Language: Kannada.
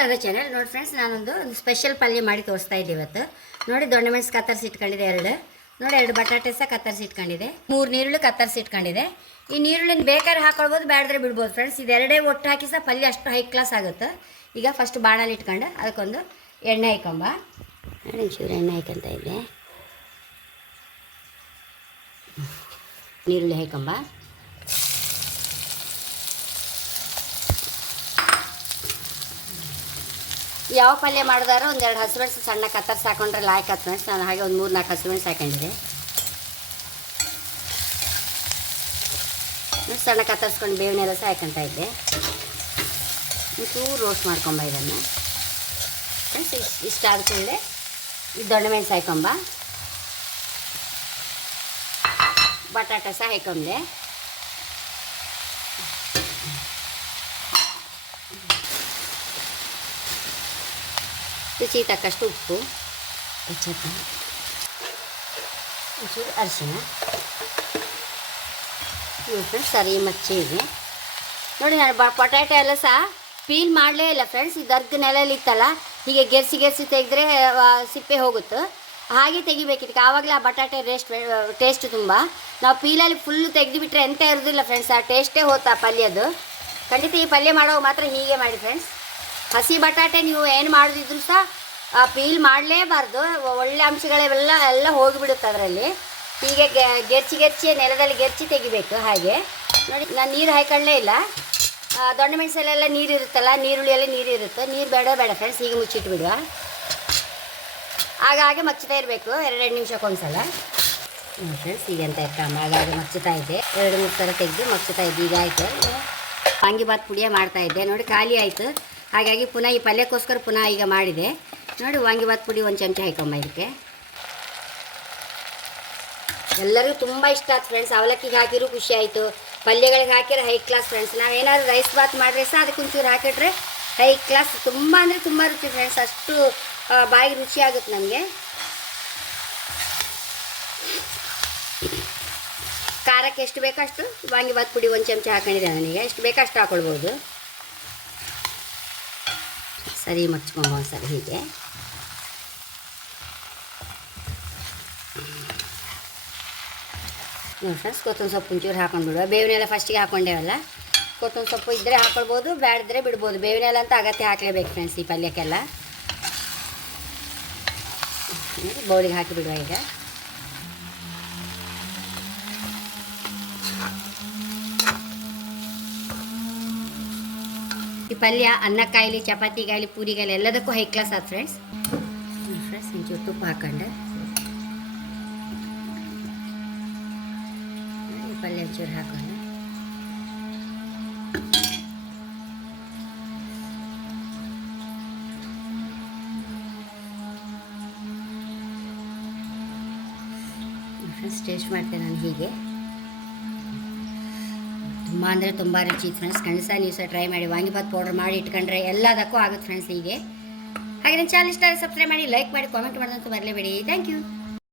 ರಾಧಾ ಚಾನೆಲ್. ನೋಡಿ ಫ್ರೆಂಡ್ಸ್, ನಾನೊಂದು ಸ್ಪೆಷಲ್ ಪಲ್ಯ ಮಾಡಿ ತೋರಿಸ್ತಾ ಇದ್ದೆ ಇವತ್ತು. ನೋಡಿ, ದೊಣ್ಣೆ ಮೆಣಸು ಕತ್ತರಿಸಿ ಇಟ್ಕೊಂಡಿದೆ ಎರಡು. ನೋಡಿ, 2 ಬಟಾಟೆ ಸಹ ಕತ್ತರಿಸಿ ಇಟ್ಕೊಂಡಿದೆ. 3 ನೀರುಳ್ಳಿ ಕತ್ತರಿಸಿ ಇಟ್ಕೊಂಡಿದೆ. ಈ ನೀರುಳ್ಳಿನ ಬೇಕಾದ್ರೆ ಹಾಕೊಳ್ಬೋದು, ಬೇಡದ್ರೆ ಬಿಡ್ಬೋದು ಫ್ರೆಂಡ್ಸ್. ಇದೆರಡೇ ಒಟ್ಟು ಹಾಕಿ ಸಹ ಪಲ್ಯ ಅಷ್ಟು ಹೈ ಕ್ಲಾಸ್ ಆಗುತ್ತೆ. ಈಗ ಫಸ್ಟ್ ಬಾಣಲ್ಲಿ ಇಟ್ಕೊಂಡು ಅದಕ್ಕೊಂದು ಎಣ್ಣೆ ಹಾಕೊಂಬ. ನೋಡಿ, ಒಂಚೂರು ಎಣ್ಣೆ ಹಾಕೊಂತ ಇದೆ. ನೀರುಳ್ಳಿ ಹಾಕೊಂಬ. ಯಾವ ಪಲ್ಯ ಮಾಡಿದಾರೋ 1-2 ಹಸಿಮೆಣಸು ಸಣ್ಣ ಕತ್ತರಿಸಿ ಹಾಕೊಂಡ್ರೆ ಲಾಯ್ಕ್ ಆಯ್ತು ಫ್ರೆಂಡ್ಸ್. ನಾನು ಹಾಗೆ 3-4 ಹಸಿಮೆಣಸು ಹಾಕೊಂಡಿದ್ದೆ. ಸಣ್ಣ ಕತ್ತರಿಸ್ಕೊಂಡು ಬೇವಿನೆಲ್ಲ ಸಹ ಹಾಕೊಂತ ಇದ್ದೆ. ಚೂರು ರೋಸ್ಟ್ ಮಾಡ್ಕೊಂಬ ಇದನ್ನು ಫ್ರೆಂಡ್ಸ್. ಇಷ್ಟ ಆದ್ಮೇಲೆ ಈ ದೊಣ್ಣೆ ಮೆಣಸು ಹಾಕೊಂಬ. ಬಟಾಟೆ ಸಹ ಹಾಕೊಂಡೆ. ರುಚಿ ತಕ್ಕಷ್ಟು ಉಪ್ಪು, ಒಂಚೂರು ಅರಿಶಿನ, ಫ್ರೆಂಡ್ಸ್ ಸರಿ ಮಚ್ಚಿಗೆ. ನೋಡಿ, ನಾನು ಪೊಟ್ಯಾಟೊ ಎಲ್ಲ ಸಹ ಪೀಲ್ ಮಾಡಲೇ ಇಲ್ಲ ಫ್ರೆಂಡ್ಸ್. ಈ ದರ್ಗ ನೆಲೆಯಲ್ಲಿ ಇತ್ತಲ್ಲ, ಹೀಗೆ ಗೆರ್ಸಿ ತೆಗೆದ್ರೆ ಸಿಪ್ಪೆ ಹೋಗುತ್ತೆ. ಹಾಗೆ ತೆಗಿಬೇಕಿತ್ತು, ಆವಾಗಲೇ ಆ ಬಟಾಟೆ ಟೇಸ್ಟ್ ತುಂಬ. ನಾವು ಪೀಲಲ್ಲಿ ಫುಲ್ಲು ತೆಗೆದುಬಿಟ್ರೆ ಎಂತ ಇರೋದಿಲ್ಲ ಫ್ರೆಂಡ್ಸ್, ಆ ಟೇಸ್ಟೇ ಹೋತಾ ಪಲ್ಯದು. ಖಂಡಿತ ಈ ಪಲ್ಯ ಮಾಡುವಾಗ ಮಾತ್ರ ಹೀಗೆ ಮಾಡಿ ಫ್ರೆಂಡ್ಸ್. ಹಸಿ ಬಟಾಟೆ ನೀವು ಏನು ಮಾಡೋದಿದ್ರು ಸಹ ಪೀಲ್ ಮಾಡಲೇಬಾರ್ದು. ಒಳ್ಳೆ ಅಂಶಗಳೆಲ್ಲ ಹೋಗಿಬಿಡುತ್ತೆ ಅದರಲ್ಲಿ. ಹೀಗೆ ಗೆರ್ಚಿ ನೆಲದಲ್ಲಿ ಗೆರ್ಚಿ ತೆಗಿಬೇಕು. ಹಾಗೆ ನೋಡಿ, ನಾನು ನೀರು ಹಾಕೊಳ್ಳೇ ಇಲ್ಲ. ದೊಣ್ಣೆ ಮೆಣಸಲ್ಲೆಲ್ಲ ನೀರು ಇರುತ್ತಲ್ಲ, ನೀರುಳ್ಳಿಯಲ್ಲಿ ನೀರು ಇರುತ್ತೆ. ನೀರು ಬೇಡ ಫ್ರೆಂಡ್ಸ್. ಹೀಗೆ ಮುಚ್ಚಿಟ್ಬಿಡುವ. ಹಾಗೆ ಮಚ್ಚುತ್ತಾ ಇರಬೇಕು 2 ನಿಮಿಷಕ್ಕೊಂದ್ಸಲ. ಫ್ರೆಂಡ್ಸ್, ಹೀಗೆ ಅಂತ ಇರ್ಕಮ್ಮ ಹಾಗಾಗಿ ಮಚ್ಚುತ್ತಾ ಇದ್ದೆ. 2-3 ಸಲ ತೆಗೆದು ಮಚ್ಚುತ್ತಾ ಇದ್ದೆ. ಈಗ ಆಯಿತು. ವಾಂಗಿಬಾತ್ ಪುಡಿಯ ಮಾಡ್ತಾಯಿದ್ದೆ. ನೋಡಿ, ಖಾಲಿ ಆಯಿತು. ಹಾಗಾಗಿ ಪುನಃ ಈ ಪಲ್ಯಕ್ಕೋಸ್ಕರ ಪುನಃ ಈಗ ಮಾಡಿದೆ. ನೋಡಿ, ವಾಂಗಿಬಾತ್ ಪುಡಿ 1 ಚಮಚ ಹಾಕೊಂಬ ಇದಕ್ಕೆ. ಎಲ್ಲರಿಗೂ ತುಂಬ ಇಷ್ಟ ಆಯ್ತು ಫ್ರೆಂಡ್ಸ್. ಅವಲಕ್ಕಿಗೆ ಹಾಕಿರೂ ಖುಷಿ ಆಯಿತು, ಪಲ್ಯಗಳಿಗೆ ಹಾಕಿದ್ರೆ ಹೈ ಕ್ಲಾಸ್ ಫ್ರೆಂಡ್ಸ್. ನಾವೇನಾದ್ರು ರೈಸ್ ಬಾತ್ ಮಾಡಿದ್ರೆ ಸಹ ಅದಕ್ಕೆ ಒಂಚೂರು ಹಾಕಿಟ್ರೆ ಹೈ ಕ್ಲಾಸ್. ತುಂಬ ಅಂದರೆ ತುಂಬ ರುಚಿ ಫ್ರೆಂಡ್ಸ್. ಅಷ್ಟು ಬಾಯಿಗೆ ರುಚಿ ಆಗುತ್ತೆ ನಮಗೆ. ಖಾರಕ್ಕೆ ಎಷ್ಟು ಬೇಕಷ್ಟು ವಾಂಗಿಬಾತ್ ಪುಡಿ 1 ಚಮಚ ಹಾಕೊಂಡಿದ್ದೆ ನನಗೆ. ಎಷ್ಟು ಬೇಕಷ್ಟು ಹಾಕ್ಕೊಳ್ಬೋದು. ಸರಿ ಮಚ್ಕೊಂಬ ಒಂದ್ಸರಿ ಹೀಗೆ. ನೋಡಿ ಫ್ರೆಂಡ್ಸ್, ಕೊತ್ತಂಬರಿ ಸೊಪ್ಪು ಒಂಚೂರು ಹಾಕೊಂಡ್ಬಿಡುವ. ಬೇವಿನೆಲ್ಲ ಫಸ್ಟಿಗೆ ಹಾಕ್ಕೊಂಡೇವಲ್ಲ, ಕೊತ್ತಂಬರಿ ಸೊಪ್ಪು ಇದ್ದರೆ ಹಾಕ್ಕೊಳ್ಬೋದು, ಬೇಡದ್ರೆ ಬಿಡ್ಬೋದು. ಬೇವಿನೆಲ್ಲ ಅಂತ ಅಗತ್ಯ ಹಾಕಲೇಬೇಕು ಫ್ರೆಂಡ್ಸ್ ಈ ಪಲ್ಯಕ್ಕೆಲ್ಲ. ಬೌಲಿಗೆ ಹಾಕಿಬಿಡುವ ಈಗ. ಈ ಪಲ್ಯ ಅನ್ನಕ್ಕಾಗಲಿ, ಚಪಾತಿಗಾಗಲಿ, ಪೂರಿಗಾಗಲಿ ಎಲ್ಲದಕ್ಕೂ ಹೈ ಕ್ಲಾಸ್ ಆಯ್ತು ಫ್ರೆಂಡ್ಸ್. ಒಂಚೂರು ತುಪ್ಪ ಹಾಕೊಂಡು ಈ ಪಲ್ಯ ಒಂಚೂರು ಹಾಕೊಂಡು ಫ್ರೆಂಡ್ಸ್ ಟೇಸ್ಟ್ ಮಾಡ್ತೇನೆ ನಾನು ಹೀಗೆ. ತುಂಬ ಅಂದರೆ ತುಂಬ ರುಚಿ ಫ್ರೆಂಡ್ಸ್. ಖಂಡಿತ ನೀವು ಸಹ ಟ್ರೈ ಮಾಡಿ. ವಾಂಗಿಬಾತ್ ಪೌಡರ್ ಮಾಡಿ ಇಟ್ಕೊಂಡ್ರೆ ಎಲ್ಲದಕ್ಕೂ ಆಗುತ್ತೆ ಫ್ರೆಂಡ್ಸ್ ಹೀಗೆ. ಹಾಗೆ ನನ್ನ ಚಾನಲ್ ಇಷ್ಟ ಸಬ್ಸ್ಕ್ರೈಬ್ ಮಾಡಿ, ಲೈಕ್ ಮಾಡಿ, ಕಾಮೆಂಟ್ ಮಾಡೋದಂತೂ ಬರಲೇಬೇಡಿ. Thank you.